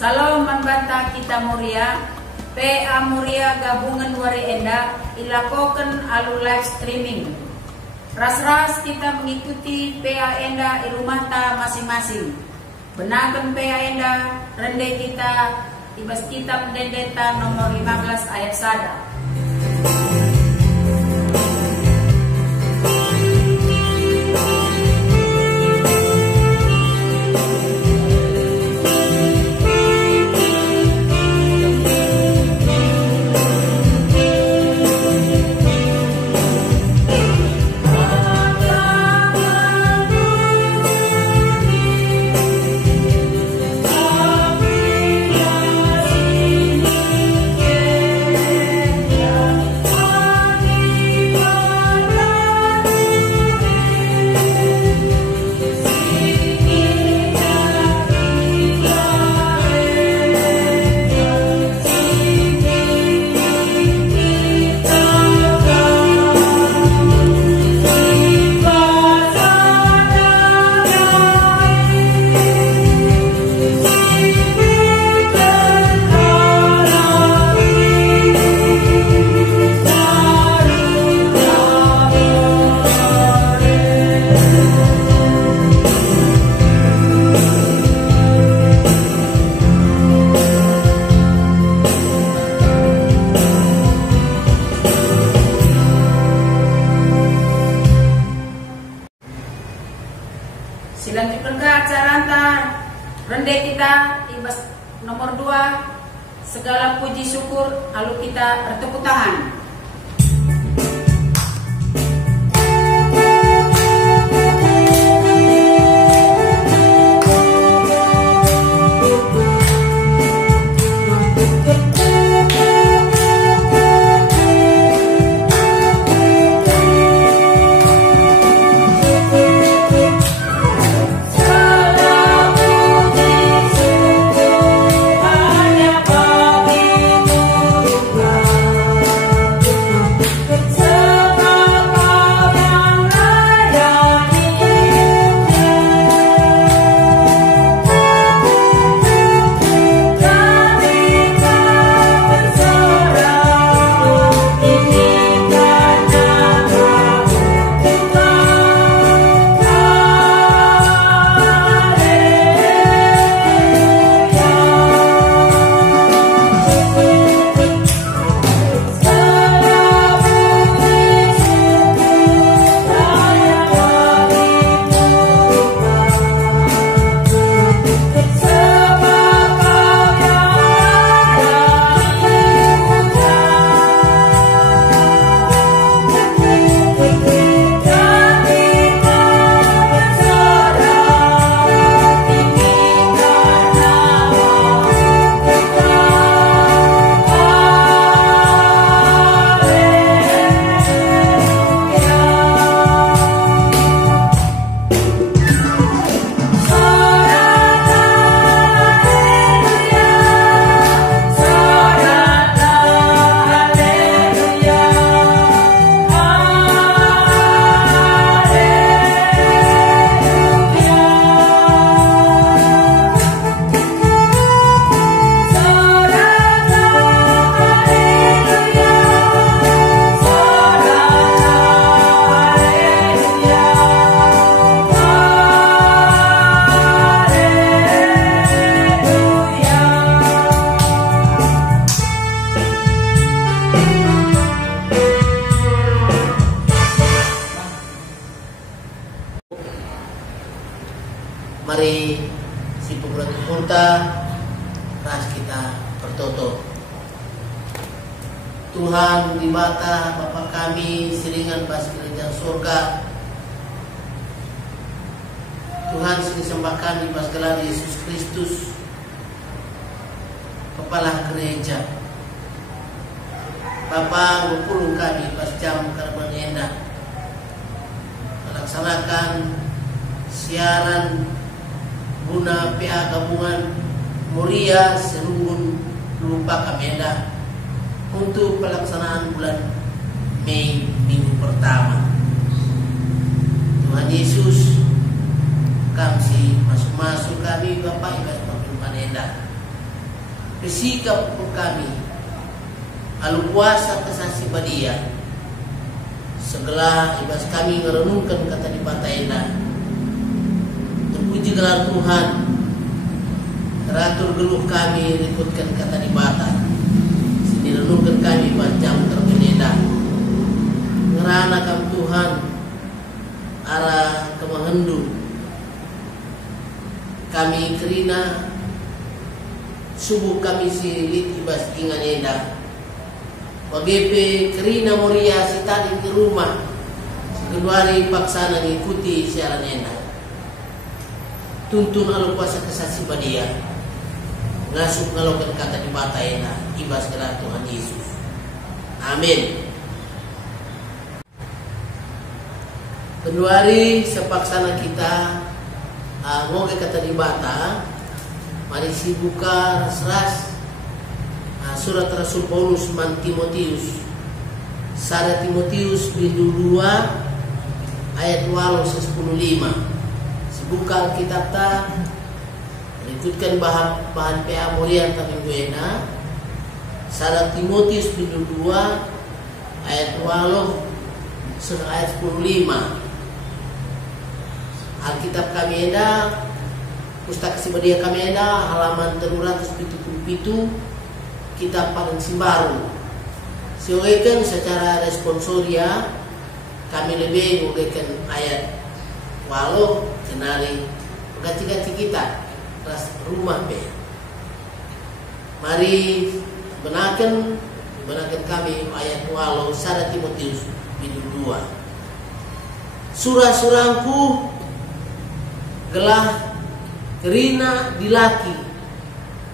Salam membantah kita Muria, PA Muria gabungan wari enda ilakokan alu live streaming. Ras-ras kita mengikuti PA enda di rumah ta masing-masing. Benarkan PA enda rende kita ibas kitab dendeta nomor 15 ayat 1. Selanjutnya ke acara antar rende kita ibas nomor 2 segala puji syukur lalu kita bertepuk tangan. Mari si pemberontak punta ras kita bertoto. Tuhan di mata Bapa kami siringan pas kerajaan surga. Tuhan sini sembahkan di pas gelar Yesus Kristus kepala gereja. Bapa ngumpulkan kami pas jam karban endah melaksanakan siaran guna PA gabungan Muria Serungun Lupa Kamenda untuk pelaksanaan bulan Mei minggu pertama. Tuhan Yesus kami masuk kami Bapak Ibas Pemerintahan Endah Pesikap kami alu kuasa kesasi badia segala ibas kami merenungkan kata di Bataena. Terpuji gelar Tuhan, teratur geluh kami ributkan kata di Bata. Sini renungkan kami jam terbeneda. Ngerana kam Tuhan arah kemahendu kami kerina subuh kami silit ibas ingan eda. Wagepe kerina moria si tadi di rumah. Keduari paksana ngikuti siaran eda. Tuntun alu kuasa kesasi badia. Ngasup ngalokan kata di Bata eda. Ibas gelar Tuhan Yesus. Amin. Keduari sepaksana kita ngoge kata di Bata. Mari si buka ras surat Rasul Paulus man Timotius. Sada Timotius bindu 2 ayat 10:5. Si buka kitab ta ikutkan bahan PA Moria ta mingguena. Sada Timotius bindu 2 ayat 10 ayat 10:5. Alkitab kami eda Pustaka Sibadia kami ada halaman 377 kitab paling simbaru. Siogekan secara responsoria kami lebih mengekan ayat walau kenali ganti-ganti kita ras rumah be. Mari benarkan kami ayat walau sada Timotius bindu 2. Surah-surahku gelah kerina dilaki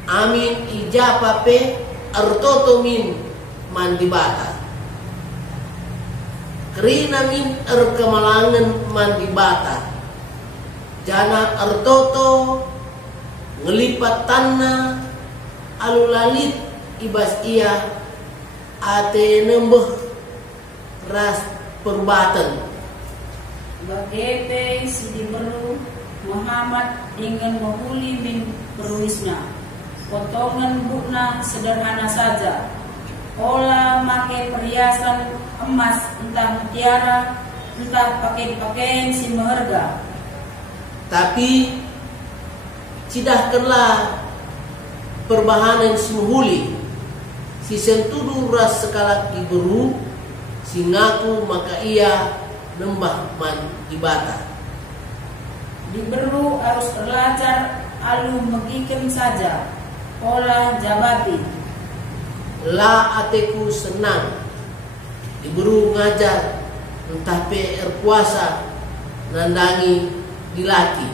amin ijapa pe artoto min man di Bata. Kerina min kemalangan man di Bata. Jana artoto ngelipat tanah alulalit ibas ia ate nembeh ras perbatan. Bagepe sidi beru Muhammad dengan menghuli min beruisna. Potongan bukna sederhana saja. Olah make perhiasan emas, entah mutiara, entah pakaian si berharga. Tapi cidahkanlah perbahanan si menghuli. Si sentudu ras sekalak iberu, si ngaku maka ia nembah man di Bata. Diberu harus belajar alu megikem saja. Olah jabati. La ateku senang. Diberu ngajar entah PR puasa nandangi dilaki.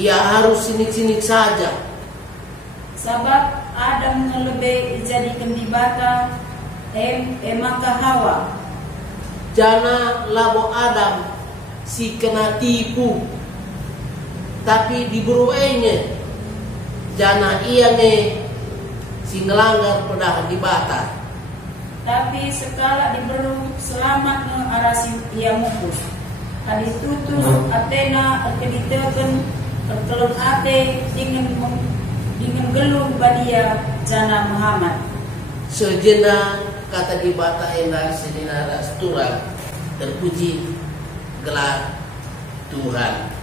Ia harus sinik-sinik saja. Sabab Adam lebih dijadikan di Bata maka Hawa. Jana labo Adam si kena tipu. Tapi diberuenya jana ia ne si ngelanggar pedah di Bata. Tapi sekala diberu selamat ne arasi ia mukus. Kadi tutus Athena akeditekan pertelun ate dengan geluh badia jana Muhammad. Sejena kata di Bata ena sedina rastura terpuji gelar Tuhan.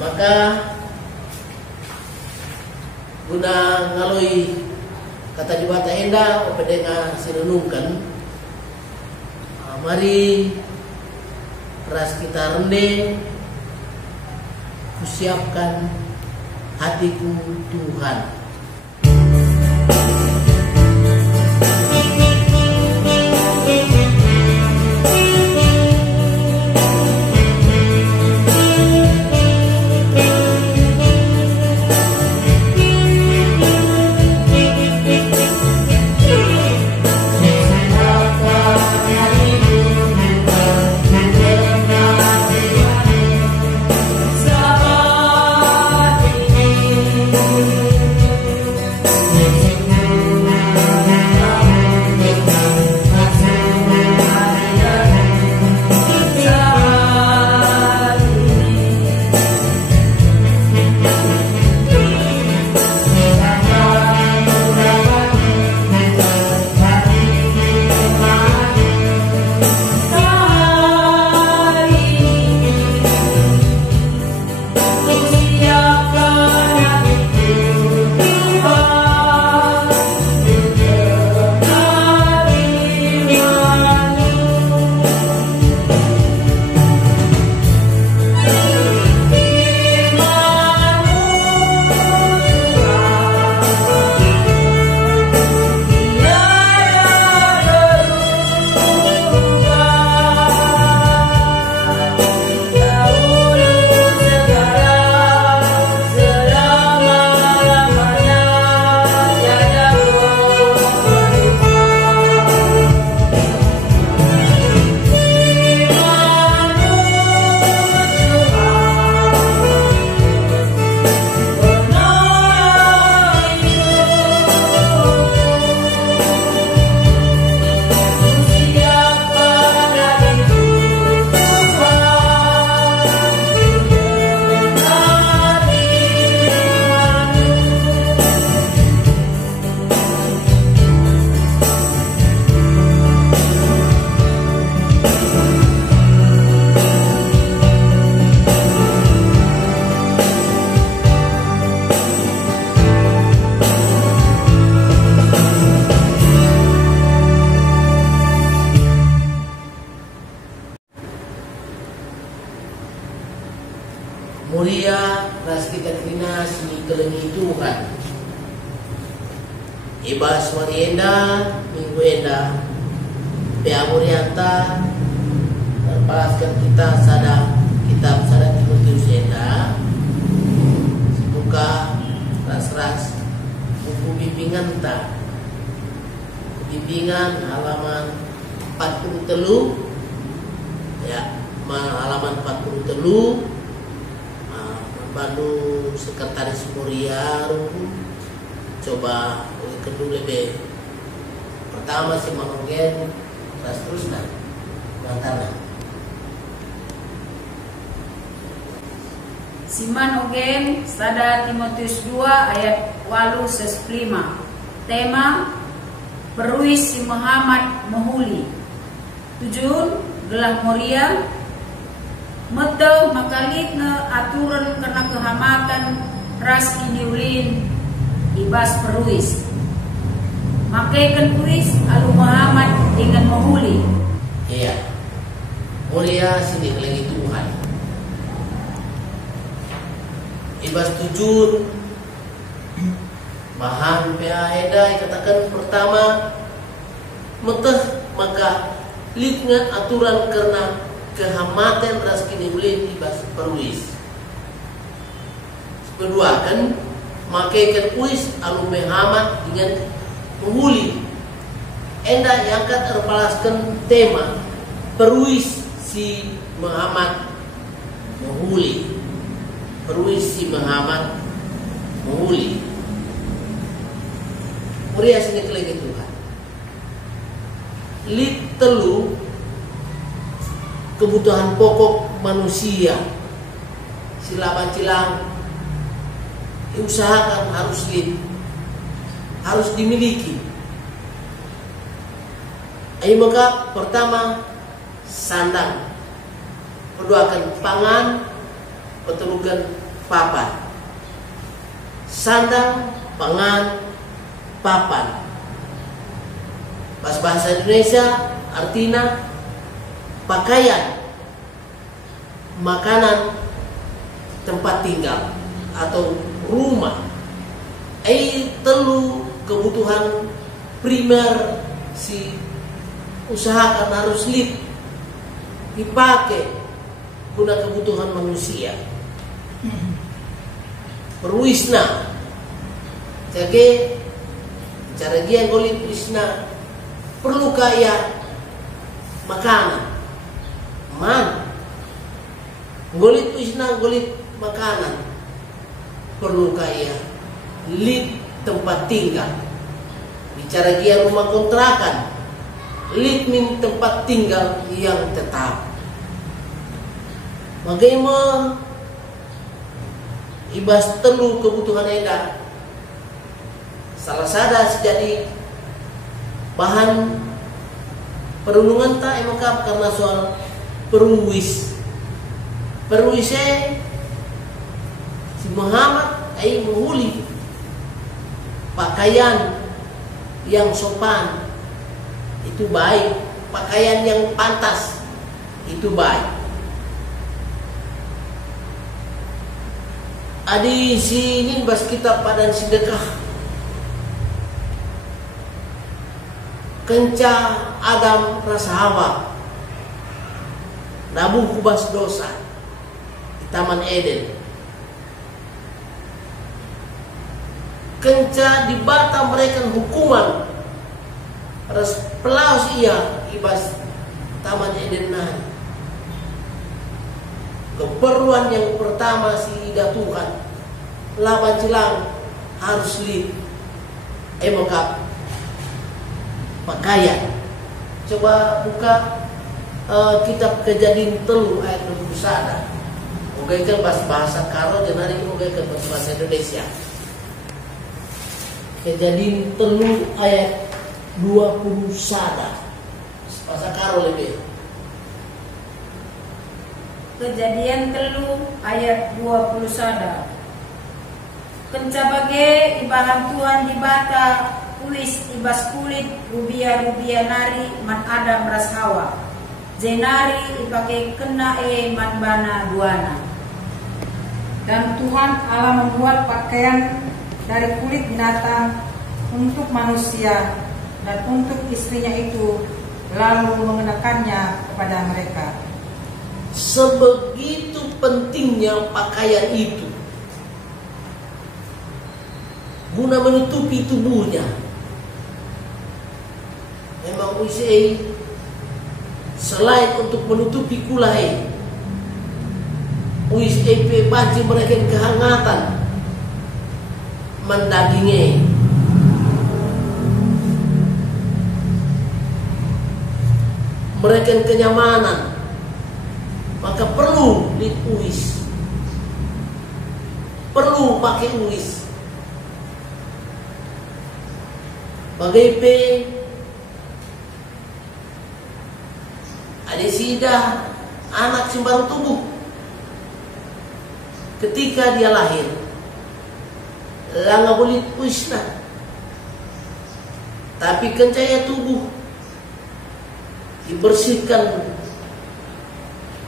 Maka guna ngaloi kata di Bata enda opedena sinunungkan. Mari ras kita rende kusiapkan hatiku Tuhan. Muria ras kita kena sini kelengi Tuhan. Ibas warienda minggu enda Pea Murianta terpalaskan kita sada kitab sada Timotius enda buka ras-ras buku bimbingan ta bimbingan halaman 43 ya halaman 43 Bandung Sekretaris Muria coba kedua lebih pertama si Manogen terus nanti Siman Ogen sada Timotius 2 ayat 8-5. Tema Peruis si Muhammad Mohuli. Tujuan gelah Moria mete makalit na aturan kena kehamatan ras kiniulin ibas peruis. Makaikan peruis alu Muhammad dengan Mohuli. Iya. Moria sini lagi Tuhan. Ibas tujuan bahan PAEDA katakan pertama meteh maka litnya aturan karena kehamatan ras kini ulin ibas peruis. Kedua kan makaikan uis alu Muhammad dengan Mohuli. Enda angkat terpalaskan tema peruis si Muhammad Mohuli. Peruis si Muhammad Mohuli. Muria sini kelagi Tuhan. Lit telu kebutuhan pokok manusia. Silaban cilang diusahakan harus harus dimiliki. Ayo maka pertama sandang, kedua akan pangan, keterugan papan. Sandang, pangan, papan. Pas bahasa Indonesia artinya pakaian, makanan, tempat tinggal atau rumah. Telu kebutuhan primer si usahakan harus dipakai guna kebutuhan manusia. Perwisna jadi cara dia golit wisna perlu kaya makanan golit wisna golit makanan perlu kaya tempat tinggal. Bicara dia rumah kontrakan min tempat tinggal yang tetap. Bagaimana ibas telu kebutuhan eda salah sada jadi bahan perundungan tak emakap karena soal peruwisnya si Muhammad Mohuli pakaian yang sopan itu baik, pakaian yang pantas itu baik. Adi sini bas kita pada sedekah kenca Adam rasa Hawa nabuh kubas dosa di Taman Eden. Kenca dibata mereka hukuman ras pelaus ia ibas Taman Eden nah. Keperluan yang pertama si Tuhan lawan cilang harus maka pakaian. Coba buka kitab Kejadian 3 ayat 21. Ogaikan bahasa Karo jenari ogaikan bahasa Indonesia. Kejadian 3 ayat 20 bahasa Karo lebih. Kejadian 3 ayat 20 Kenca bage ibahan Tuhan dibata ulis ibas kulit rubia nari man Adam ras Hawa. Jenari ipake kena man bana duana. Dan Tuhan Allah membuat pakaian dari kulit binatang untuk manusia dan untuk istrinya itu, lalu mengenakannya kepada mereka. Sebegitu pentingnya pakaian itu guna menutupi tubuhnya. Memang usai selain untuk menutupi kulai, usai baju mereka kehangatan mendagingi, mereka kenyamanan, maka perlu uis, perlu pakai uis. Bagai ada sidah anak sembarang tubuh ketika dia lahir, nggak boleh uis lah. Tapi kencaya tubuh dibersihkan,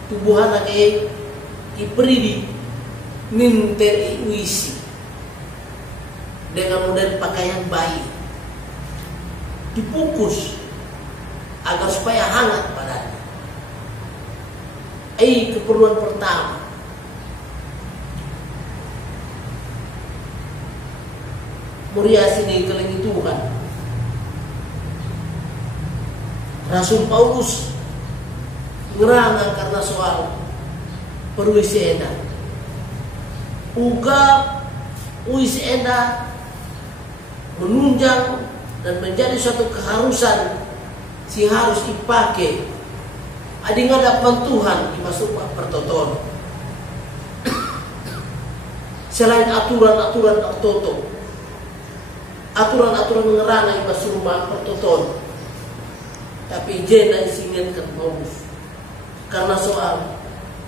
tubuh anak diberi di minter uisi dengan model pakaian bayi, dibungkus agar supaya hangat badannya. Keperluan pertama. Muria sini kelengi Tuhan. Rasul Paulus ngerana karena soal perwisenda. Ugap wisenda menunjang dan menjadi suatu keharusan si harus dipakai. Ada ngadapan Tuhan dimasuk pertoton. Selain aturan-aturan tertutup, aturan-aturan ngerana dimasuk rumah pertoton, tapi jena isinginkan Paulus karena soal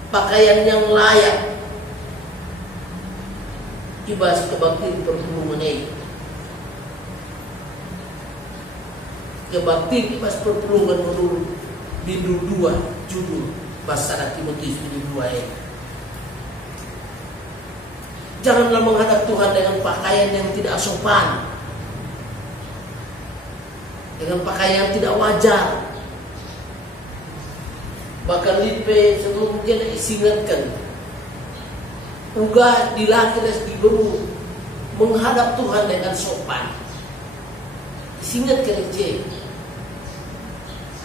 pakaian yang layak dibahas kebaktian perhubungan ini. Kebaktian dibahas perhubungan menurut Bindu 2 judul Pasal Timotius Bindu 2 ini. Janganlah menghadap Tuhan dengan pakaian yang tidak sopan, dengan pakaian yang tidak wajar. Bahkan lipe sebelum dia disingatkan, uga dilakiras diburu menghadap Tuhan dengan sopan. Disingatkan je.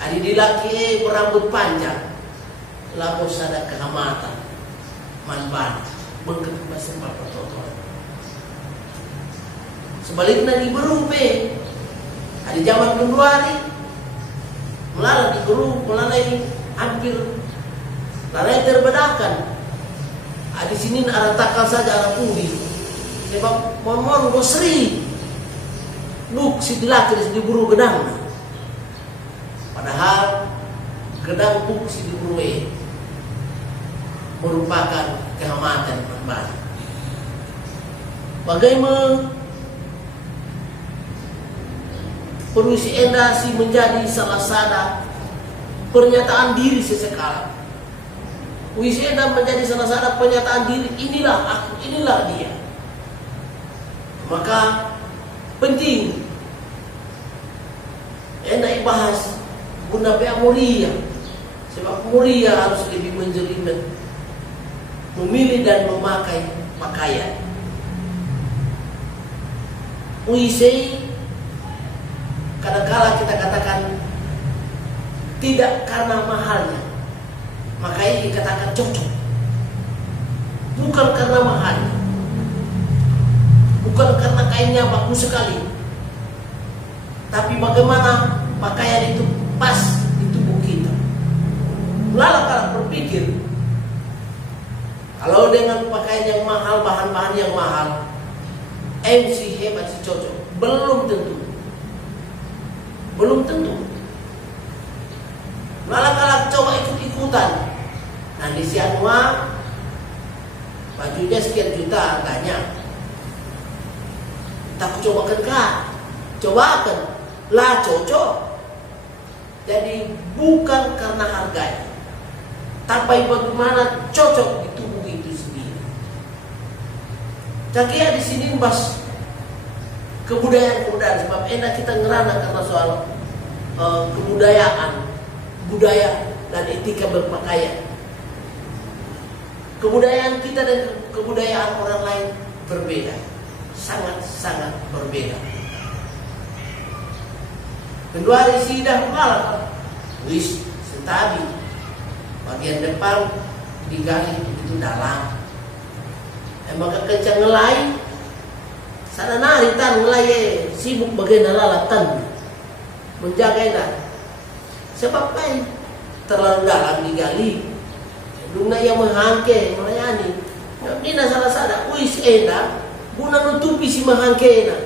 Ada dilaki berambut panjang, lapos ada kehamatan, manban, mengketubah sembah pertotoan. Sebaliknya diberupe, ada zaman Februari, melalui diberup, melalui hampir, melalui terbedakan. Di sini arah takal saja arah pudi, sebab mohon bosri, nuk si dilaki diburu gedang. Padahal gedang buk si diburuwe merupakan kehormatan perempuan. Bagaimana perusi endasi menjadi salah satu pernyataan diri sesekala. Wisenda menjadi salah satu pernyataan diri, inilah aku, inilah dia. Maka penting endak bahas guna pihak mulia, sebab mulia harus lebih menjelimet, memilih dan memakai pakaian. Uisei kadang-kala kita katakan tidak karena mahalnya, makanya dikatakan cocok. Bukan karena mahalnya, bukan karena kainnya bagus sekali, tapi bagaimana pakaian itu pas di tubuh kita. Lalu kalau berpikir, kalau dengan pakaian yang mahal, bahan-bahan yang mahal, MC hebat si cocok, belum tentu. Belum tentu. Lalu kalau coba ikut-ikutan, nah di Sianua bajunya sekian juta harganya. Tak cobakan kah? Cobakan, lah cocok. Jadi bukan karena harganya, tapi bagaimana cocok di tubuh itu sendiri. Cakia di sini bahas kebudayaan sebab enak kita ngerana karena soal kebudayaan, budaya dan etika berpakaian. Kebudayaan kita dan kebudayaan orang lain berbeda, sangat-sangat berbeda. Kedua hari sidah malam, wis sentabi, bagian depan digali itu dalam. Maka kencang ngelai, sana nari tan ngelai sibuk bagian lalatan, menjaga enak. Sebab lain terlalu dalam digali. Luna yang menghangke melayani. Nina salah wis enak, guna nutupi si menghangke enak.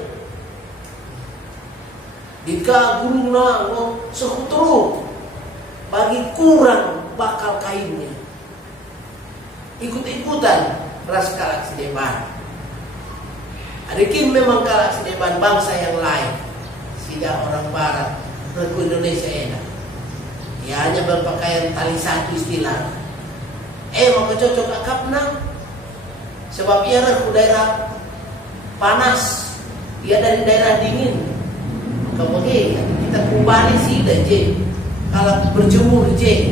Jika guru na sekutru bagi kurang bakal kainnya. Ikut-ikutan ras kalak sedeban. Adekin memang kalak sedeban bangsa yang lain. Tidak orang barat, ke Indonesia enak. Ya hanya berpakaian tali satu istilah. Maka cocok akapna. Sebab ia ke daerah panas, ia dari daerah dingin. Maka bagi kita kembali sih dah je. Kalau berjemur je.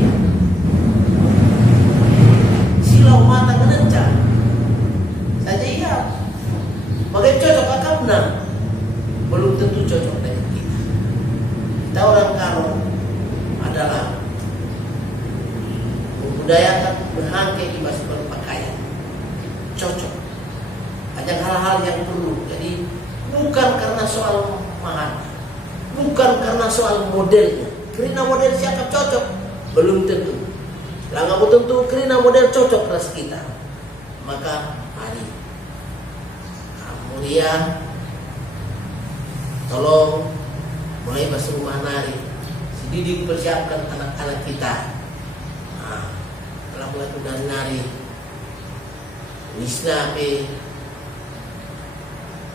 Silau mata kenencang. Saja iya. Maka cocok akapna. Belum tentu cocok dengan kita. Kita orang Karo adalah membudayakan berhangke di masa berpakaian. Cocok. Ada hal-hal yang perlu. Jadi bukan karena soal mahal, bukan karena soal modelnya. Kerana model siapa cocok belum tentu. Lah nggak tentu kerana model cocok ras kita. Maka mari Muria tolong mulai bahasa rumah nari. Si Didik persiapkan anak-anak kita. Mulai dari nari Wisna pe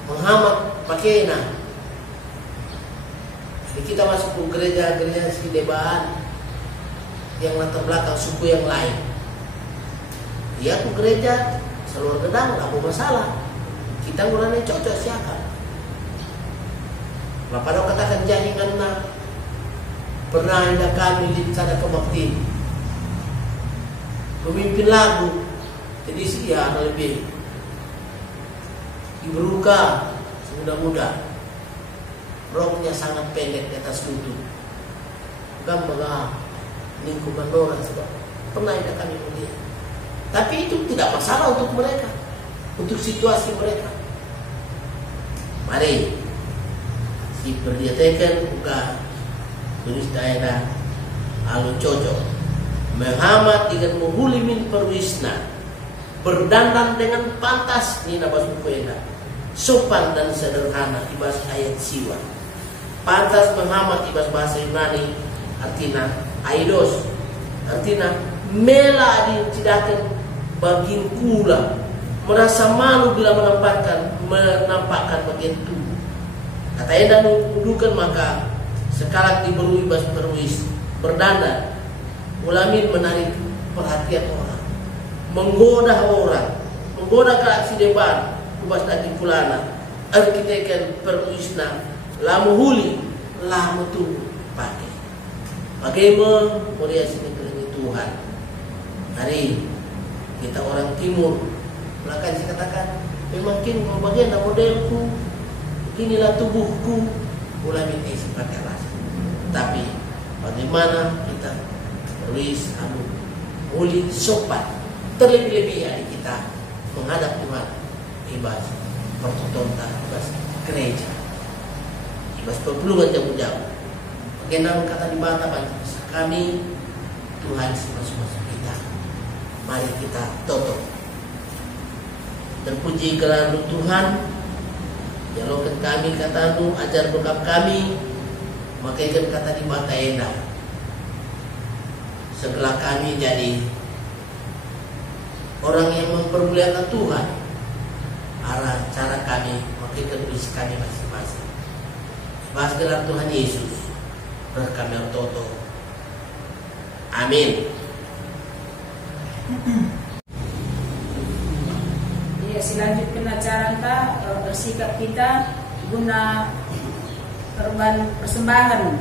menghamat pakaian. Jadi kita masuk ke gereja-gereja si Debaan yang latar belakang suku yang lain. Dia ke gereja seluruh gedang nggak masalah. Kita ngurangnya cocok siapa? Bapak dok katakan jaringan na pernah ada kami di sana kebakti. Pemimpin lagu, jadi sekian lebih diberuka semudah-mudah, roknya sangat pendek di atas lutut, gambar lingkungan orang sebab pernah ada kami melihat. Tapi itu tidak masalah untuk mereka, untuk situasi mereka. Mari si perdiatakan buka tulis daerah alun cocok. Menghamat dengan menghuli min perwisna, berdandan dengan pantas ni nabas bukuena, sopan dan sederhana ibas ayat siwa. Pantas menghamat ibas bahasa Yunani artinya aidos, artinya mela ditidakan bagin kula, merasa malu bila menampakkan bagian tubuh. Kata edan mendudukan maka sekalak diberi ibas perwis berdandan. Ulamin menarik perhatian orang, menggoda ke depan, ubas daging pulana, arkitekan perwisna, lamu huli, lamu tu pakai. Bagaimana meriasi negeri Tuhan? Hari kita orang Timur, belakang saya katakan, memang kini bagian modelku, inilah tubuhku, ulamin sepakai rasa. Tapi bagaimana kita Luis muli sopan terlebih-lebih hari kita menghadap Tuhan ibas pertontonan ibas gereja ibas perpulungan jauh-jauh. Bagaimana kata di mata kami Tuhan masuk kita. Mari kita tutup. Terpuji gelar Tuhan. Dialogkan kami katamu, ajar bekap kami, makaikan kata di mata enak. Setelah kami jadi orang yang mempermuliakan Tuhan, arah cara kami memakai visi kami masing-masing. Bahas gelar Tuhan Yesus, berkami toto. Amin. selanjutnya acara kita bersikap kita guna persembahan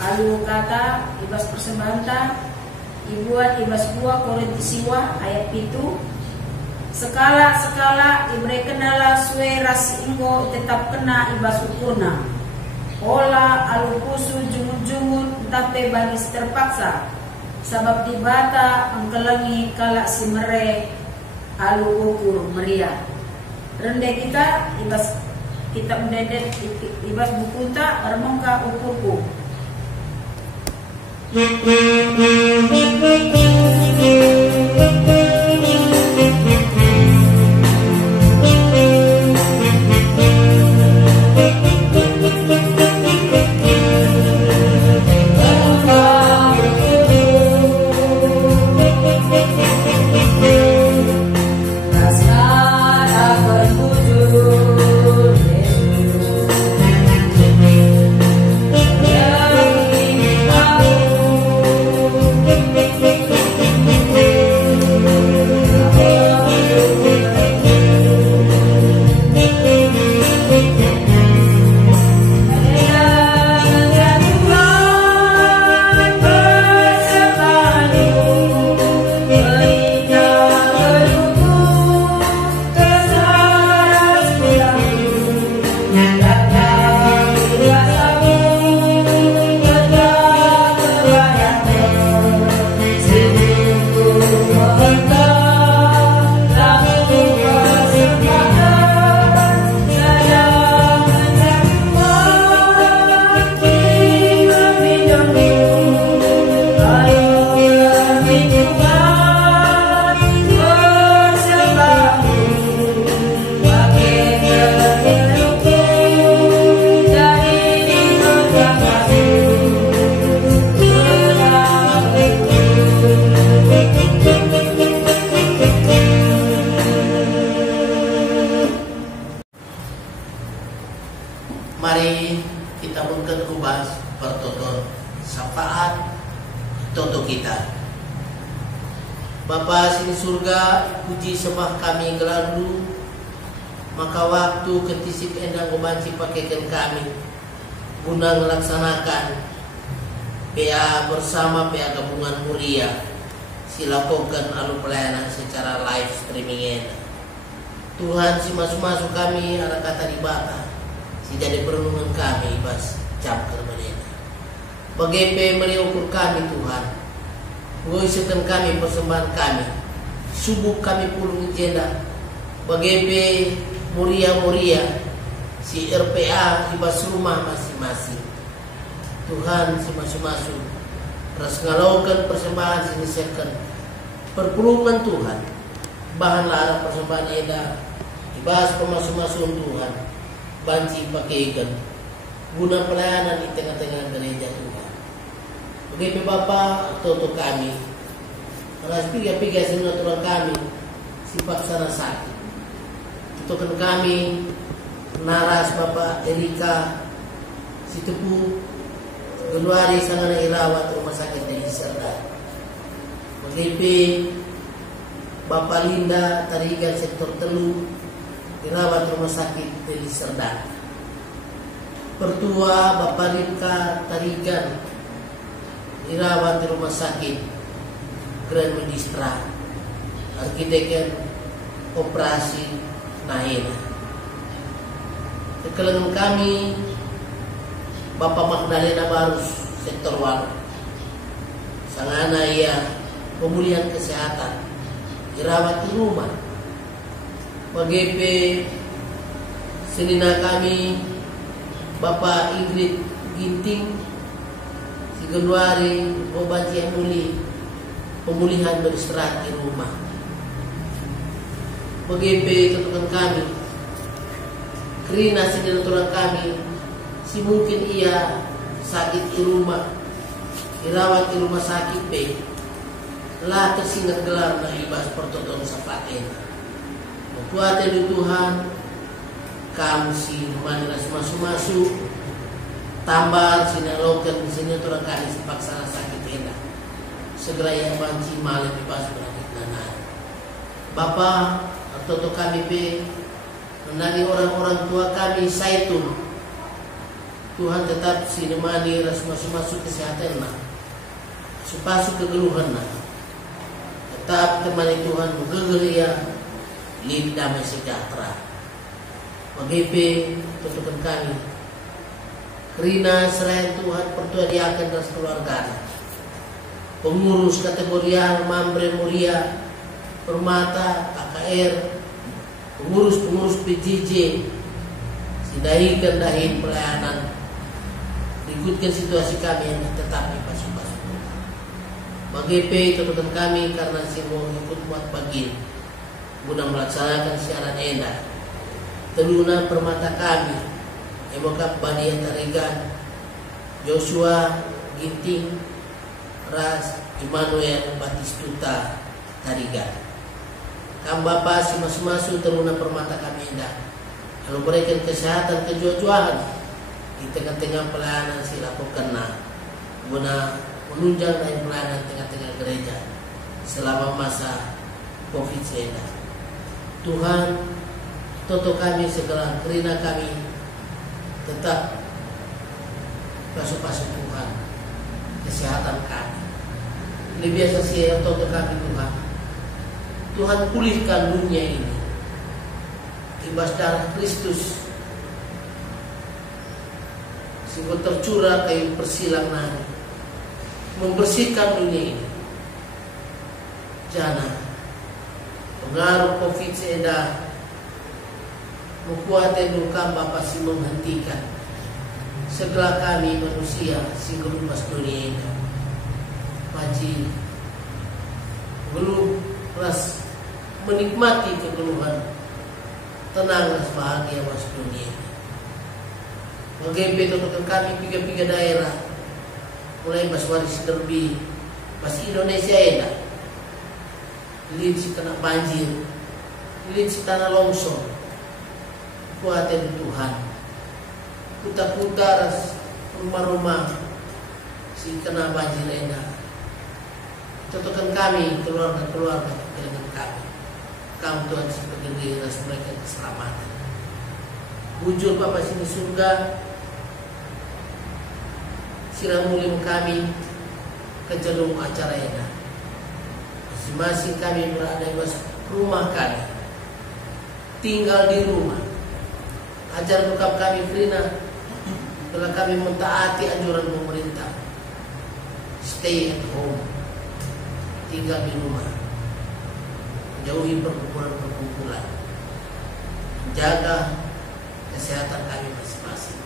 alu kata ibas persembahan ta ibuat ibas buah Korintisiwa ayat 7 sekala ibre kenala sue ras inggo tetap kena ibas ukurna ola alu kusu jungun tapi bagi terpaksa sabab dibata angkelangi kala si mere alu ukur meria rende kita ibas kita mendedet ibas bukunta armongka ukurku Mari kita mungkin ubah pertoton syafaat toto kita. Bapa sini surga, puji sembah kami gelandu, maka waktu ketisik endang membanci pakaikan kami guna melaksanakan PA bersama PA gabungan mulia silakokan alu pelayanan secara live streaming. Tuhan si masuk-masuk kami arah kata dibata jadi perenungan kami bas jam kermenena. Bagaimana meliukur kami Tuhan, mengusahakan kami persembahan kami, subuh kami pulung jenda. Bagaimana muria si RPA di bas rumah masing-masing. Tuhan si masuk-masuk ras ngalaukan persembahan sini sekan perpulungan Tuhan. Bahan lara persembahan eda dibahas pemasuk-masukan Tuhan. Banci pakai ikan guna pelayanan di tengah-tengah gereja Tuhan. Begitu Bapa toto kami ras piga-piga sinaturan kami sifat sana sakit tutukan kami naras Bapak Erika si Tepu Januari sangana irawat rumah sakit di Serda. Begitu Bapak Linda Tarigan sektor Telu dirawat rumah sakit di Serdang. Pertua Bapak Ripka Tarigan dirawat di rumah sakit Grand Medistra. Arkitektur operasi Nahina. Kekelengan kami Bapak Magdalena Barus sektor Walu. Sangana ia pemulihan kesehatan dirawat di rumah. Bagaimana senina kami Bapak Ingrid Ginting si Januari obanci yang muli pemulihan beristirahat di rumah. Bagaimana tutupan kami Krina sinaturan kami si mungkin ia sakit di rumah dirawat di rumah sakit B lah tersingat gelar na ibas pertoton sapaten. Kuat dari Tuhan, kamu si manilas masuk tambah sinalokan di sini turun kali sepaksa sakit enak. Segera yang banci malam bebas berakit nanai. Bapak Toto kami be menani orang-orang tua kami saitun. Tuhan tetap sinemani ras masuk kesehatan na. Supasuk kegeluhan na. Tetap temani Tuhan mengegelia lib damai sejahtera. Magipe tutukan kami. Kerina serayan Tuhan pertuadiakan dan keluarga. Pengurus kategorial Mambre Muria Permata KKR, pengurus PJJ sidahikan dahin pelayanan, ikutkan situasi kami yang tetap di pasu-pasu. Magipe tutukan kami karena semua ikut buat bagi guna melaksanakan siaran enak. Teluna permata kami, Emokap Badian Tarigan, Joshua Ginting, Ras Immanuel Batistuta Tarigan. Kam Bapak si masu-masu teluna permata kami indah. Kalau berikan kesehatan kejujuan di tengah-tengah pelayanan si lakukan guna menunjang dan pelayanan tengah-tengah gereja selama masa COVID-19. Tuhan, toto kami segera kerina kami tetap pasu-pasu Tuhan kesehatan kami. Ini biasa sih yang toto kami Tuhan. Tuhan pulihkan dunia ini. Ibas darah Kristus sehingga tercurah kayu persilang nari membersihkan dunia ini. Jangan pengaruh COVID-19 membuatkan duka Bapak si menghentikan segala kami manusia sehingga lupas dunia ini. Paji belum ras menikmati kegeluhan, tenang ras bahagia mas dunia ini. Bagaimana teman kami tiga-tiga daerah mulai mas waris derby mas Indonesia enak. Lid si kena banjir, lid si tanah longsor. Kuatin Tuhan. Kuta-kuta ras rumah-rumah si kena banjir enak. Contohkan kami keluarga-keluarga dengan kami. Kamu Tuhan sebagai ras mereka keselamatan. Bujur Bapak sini surga. Siramulim kami ke jalur acara enak. Masing-masing kami berada di rumah kami, tinggal di rumah. Ajar bokap kami Frina, bila kami mentaati anjuran pemerintah, stay at home, tinggal di rumah, jauhi perkumpulan, jaga kesehatan kami masing-masing.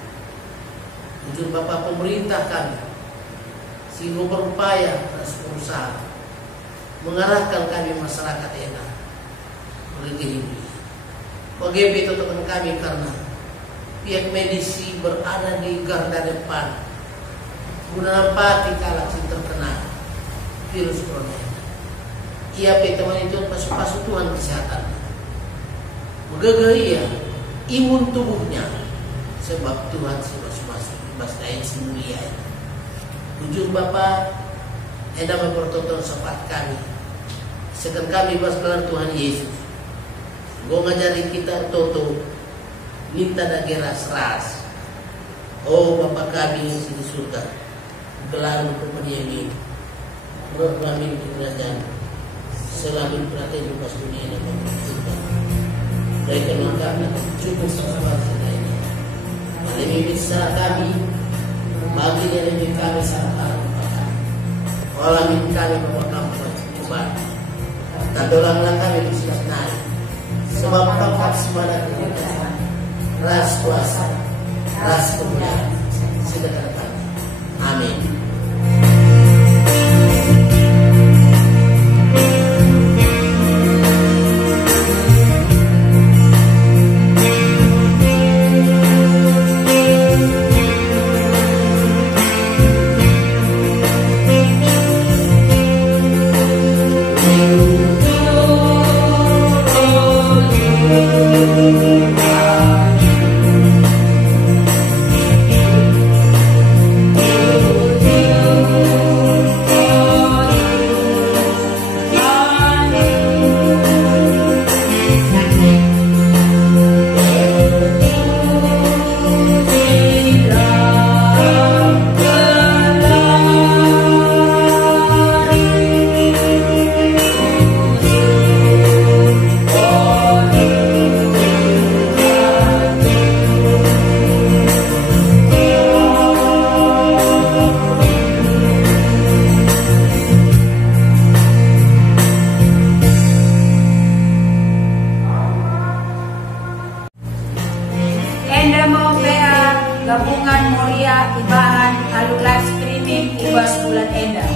Ujur Bapak pemerintah kami, sehingga berupaya terus berusaha mengarahkan kami masyarakat enak melalui ini. Bagaimana teman kami karena pihak medisi berada di garda depan guna pati kala terkena virus corona. Ia teman itu pasu-pasu Tuhan kesehatan. Menggagari imun tubuhnya sebab Tuhan masing-masing bas lain semulia. Jujur Bapak hendak mempertonton syafaat kami. Sekarang kami berkelar Tuhan Yesus. Gue ngajari kita toto minta daging ras-ras. Oh Bapa kami yang di surga, gelar kemudian ini menurut kami di kerajaan selalu perhatian lupas dunia dan surga. Berikan kami cukup syafaat kita ini. Lebih bisa kami bagi yang lebih kami sahabat. Walaupun kami memotong cobaan, dan dolanglah kami bersiap naik. Sebab tempat semuanya kita ras kuasa, ras kemuliaan, segala kami. Amin. Oh gabungan Moria ibahan alu live streaming ibas bulan enda.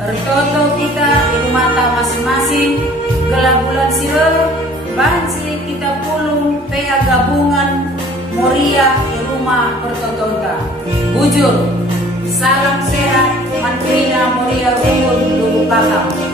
Bertoto kita di rumah masing-masing gelah bulan siro bahan silik kita pulung pea gabungan Moria di rumah pertotota. Bujur, salam sehat, Mantrina Moria Rumpun Lubu Bakam.